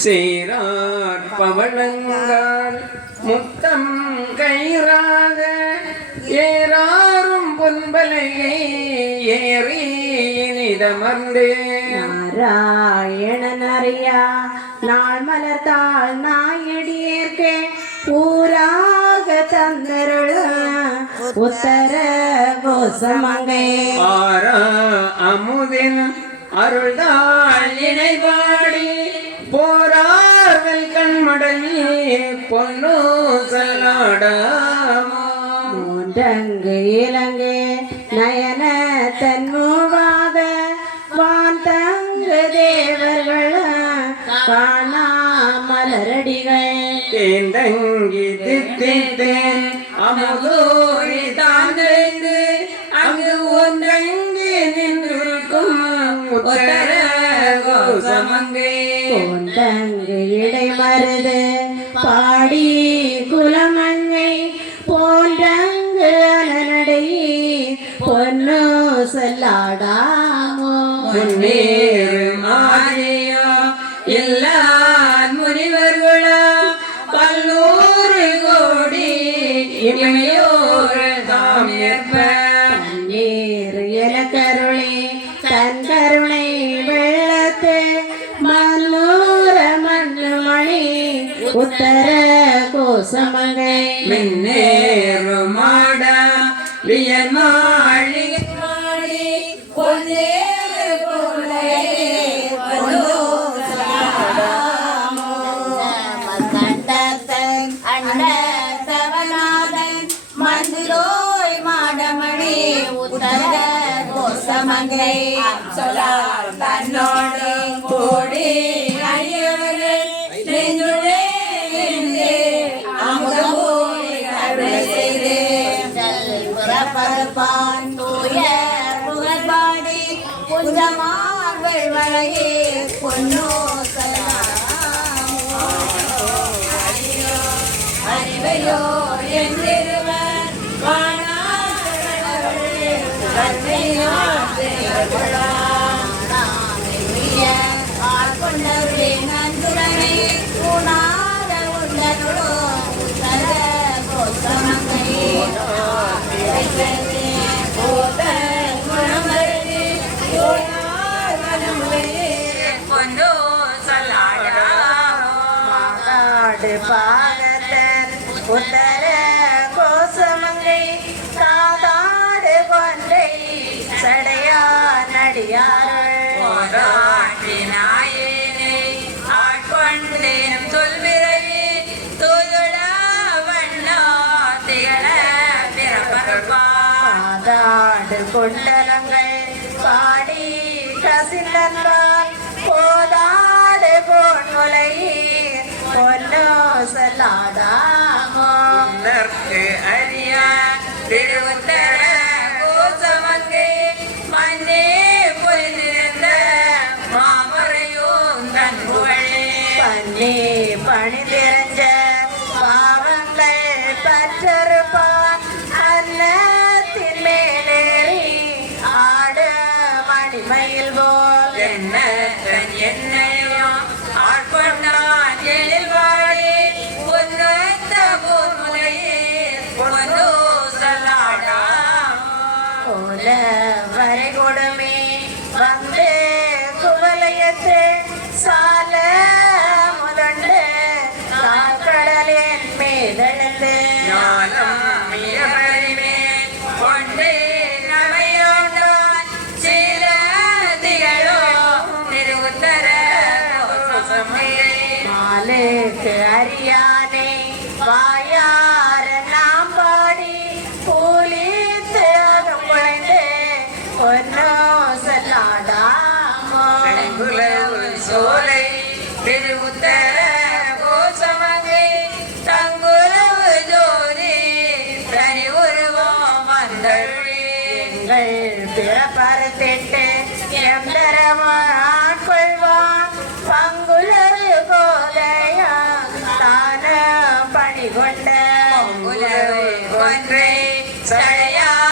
சேரார் பவளங்கால் முத்தம் கயிறாக ஏறாரும் பொன்பலையை ஏறி இனிதமர்ந்தே நாராயணன் அறியா நாள் மலர்த்தாள் நாயடியேற்கே ஊராக தந்தருள் உத்தர கோசமங்கை ஆரா அமுதின் அருள்தாள் இணை பாடி போரார்கள் கண்மடல் பொன்னு சல்லாடாமோ மூன்றங்கு இலங்கை நயன தன்முவாத வாந்தங்கு தேவர்கள் காணா மலரடிகள் தேந்தங்கி தித்தேன் அமுதோரி தாழ்ந்து அங்கு ஒன்றங்கி நின்றிருக்கும் உத்தர கோசமங்கை போன்றங்கு இடை மருது பாடி குலமங்கை போன்றங்கு அலனடை பொன்னு சொல்லாடாமோ முன்னேறு மாறியோ எல்லா முனிவர்களா பல்லூறு கோடி இமையோர் தாம் ஏற்ப நீர் என கருணை தன் கருணை வெள்ளத்து மல்லூர மண்ணு மணி உத்தர கோசமங்கை மின்னேறு மாட வியன் மாளிகை மாடி பொன்னேறு பொன்னை கோசமங்கை சொல்லார் தன்னோடு கூடி அடியவர்கள் நெஞ்சுள்ளே இருந்து அமுதமூடி கருணை செய்து புறப்பருப்பான் தூய புகழ்பாடி புஞ்சமார்கள் வழங்கி பொன்னோ அறிவையோ என்றிருவர் பாகத்தன் உத்தர கோசமங்கை காதாடு கொன்றை சடையா நடியார்கள் பாதாடு கொண்டலங்கள் பாடி கசிந்தன்பால் போதாடு பொன்முலை பொன்னோ சொல்லாடாமோ அறியா திருவுத்தர கோசமங்கை மண்ணே பொய்திருந்த மாமரையும் தன் புகழே பன்னி பணிந்திருந்த பாவங்கள் பற்றறுப்பான் அன்னத்தின் மேலேறி ஆடு மணிமயில் போல் என்ன தன் என்னையும் ஆட்கொண்டான் எழில் வாழி பொன்னத்த பொன்முலையே பொன்னோ சொல்லாடாமோ போல வரை கொடுமே வந்து குவலயத்து சால முதண்டு காக்கடலின் மேலெழுந்து ஞானம் மியபறிவேன் கொண்டே நமையாண்டான் சீரதிகளோ திருவுத்தர கோசமங்கை மாலுக்கு அறியானே வாயார நாம் பாடி பூலித்து அகம் குழைந்து பொன்னோ சொல்லாடாமோ தெங்குலவு சோலை திருவுத்தர கோசமங்கை தங்குலவு ஜோதி தனி உருவம் வந்தருளே எங்கள் பிறப்பறுத்திட்டு எம்பெருமான்